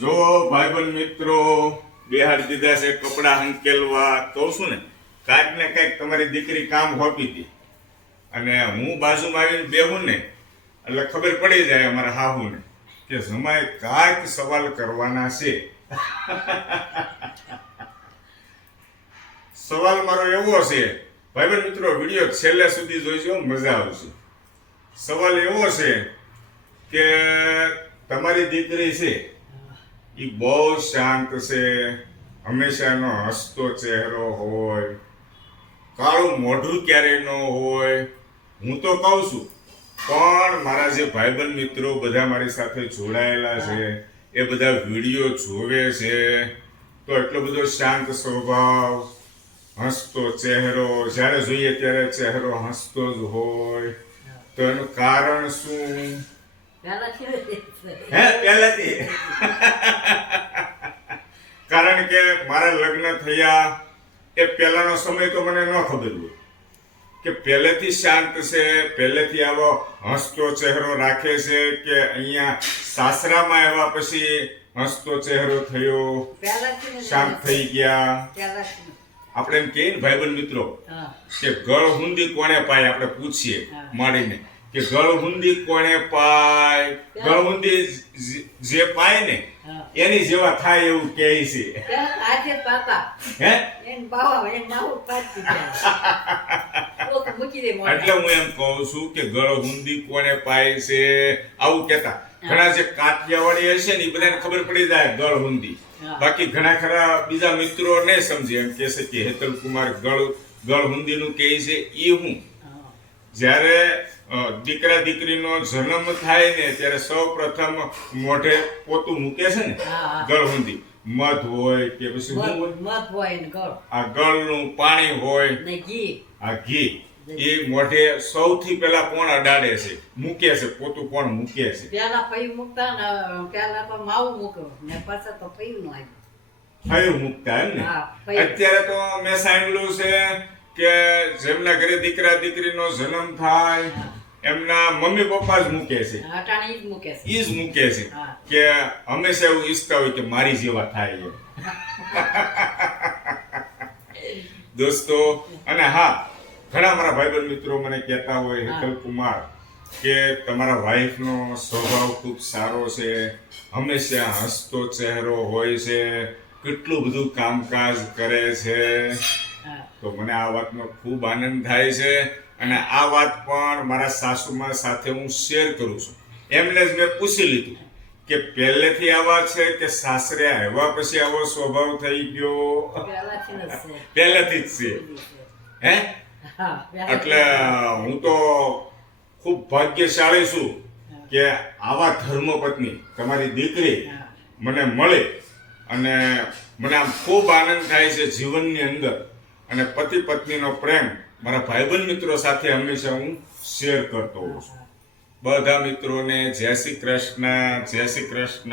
જો ભાઈબંધ મિત્રો બેહાડી દીધા છે કપડા હંકેલવા. કહું છું ને, કાંઈક ને કાંઈક તમારી દીકરી કામ હોપી હતી અને હું બાજુમાં આવીને બેહું ને એટલે ખબર પડી જાય અમારા હાહુને કે જમાઈ કાંઈક સવાલ કરવાના છે. સવાલ મારો એવો છે ભાઈબંધ મિત્રો, વિડીયો છેલ્લે સુધી જોઈજો, મજા આવશે. સવાલ એવો છે કે તમારી દીકરી છે એ બહુ શાંત છે, હંમેશાનો હસતો ચહેરો હોય, કાળું મોઢું ક્યારેય ન હોય. હું તો કહું છું, પણ મારા જે ભાઈબંધ મિત્રો બધા મારી સાથે જોડાયેલા છે એ બધા વિડીયો જોવે છે તો એટલો બધો શાંત સ્વભાવ, હસતો ચહેરો, જ્યારે જોઈએ ત્યારે ચહેરો હસતો જ હોય. તો એનું કારણ શું? પહેલાથી કારણ કે મારા લગ્ન થયા એ પહેલાનો સમય તો મને ન ખબર હોય કે પહેલેથી શાંત છે, પહેલેથી આવો હસતો ચહેરો રાખે છે કે અહીંયા સાસરામાં આવ્યા પછી હસતો ચહેરો થયો, શાંત થઈ ગયા. આપણે એમ કહીએ ને ભાઈબંધ મિત્રો કે ગળ હુંદી કોણે પાય, આપણે પૂછીએ માડીને કે ગળ હુંદી કોણે પાય. ગળ હુંદી જે પાય ને એની જેવા થાય એવું કહે છે. એટલે હું એમ કહું છું કે ગળ હુંદી કોણે પાય છે આવું કેતા. ઘણા જે કાઠિયાવાડી હશે ને એ બધાને ખબર પડી જાય ગળ હુંદી. બાકી ઘણા ખરા બીજા મિત્રો નહીં સમજે, એમ કે છે કે હેતલ કુમાર ગળ હુંદી નું કહે છે. એ હું જ્યારે દીકરા દીકરીનો જન્મ થાય ને ત્યારે સૌ પ્રથમ મોઢે પોતું મૂકે છે ને ગળ હુંદી. મધ હોય કે પછી શું હોય, આ ગળનું પાણી હોય, આ ઘી, એ મોઢે સૌથી પહેલા કોણ અડાડે છે, મૂકે છે, પોતું કોણ મૂકે છે? પેલા પૈયું મૂકતા ને, પેલા તો માવું મૂકો ને પછી તો પૈયું નો આવ્યું. પૈયું મૂકતા એમ ને. અત્યારે તો મેં સાંભળ્યું છે કે જેમના ઘરે દીકરા દીકરીનો જન્મ થાય એમના મમ્મી પપ્પા જ મૂકે છે. અટાણે ઈ જ મૂકે છે. ઈ જ મૂકે છે કે હંમેશા એવું ઈચ્છતા હોય કે મારી જેવા થાય એમ. દોસ્તો, અને હા, ઘણા મારા ભાઈબંધ મિત્રો મને કહેતા હોય હેતલ કુમાર કે તમારા વાઈફનો સ્વભાવ ખૂબ સારો છે, હંમેશા હસતો ચહેરો હોય છે, કેટલું બધું કામકાજ કરે છે. તો મને આ વાતનો ખૂબ આનંદ થાય છે અને આ વાત પણ મારા સાસુમા સાથે હું શેર કરું છું. એમને જ મેં પૂછી લીધું કે પહેલેથી આવા છે કે સાસરે આવ્યા પછી આવો સ્વભાવ થઈ ગયો? પહેલેથી જ છે. હે? એટલે હું તો ખૂબ ભાગ્યશાળી છું કે આવા ધર્મપત્ની તમારી દીકરી મને મળે અને મને આમ ખૂબ આનંદ થાય છે જીવનની અંદર. અને પતિ પત્નીનો પ્રેમ મારા ભાઈબંધ મિત્રો સાથે હંમેશા હું શેર કરતો હોઉં છું. બધા મિત્રોને જય શ્રી કૃષ્ણ, જય શ્રી કૃષ્ણ.